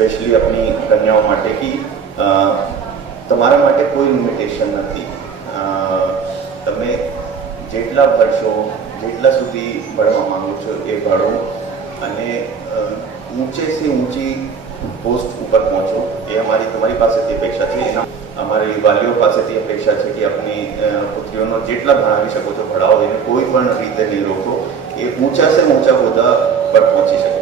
Specially આપણી કન્યાઓ માટે કે તમારા માટે કોઈ લિમિટેશન નથી. તમે જેટલા ભણશો જેટલા સુધી ભણવા માંગો છો એ ભણો અને ઊંચેથી ઊંચી પોસ્ટ ઉપર પહોંચો. એ અમારી, તમારી પાસેથી અપેક્ષા છે. એના, અમારી વાલીઓ પાસેથી અપેક્ષા છે કે આપની પુત્રીઓનો જેટલા ભણાવી શકો છો ભણાવો, એને કોઈ પણ રીતે નહીં રોકો એ ઊંચા સે ઊંચા હોદ્દા પર પહોંચી શકે.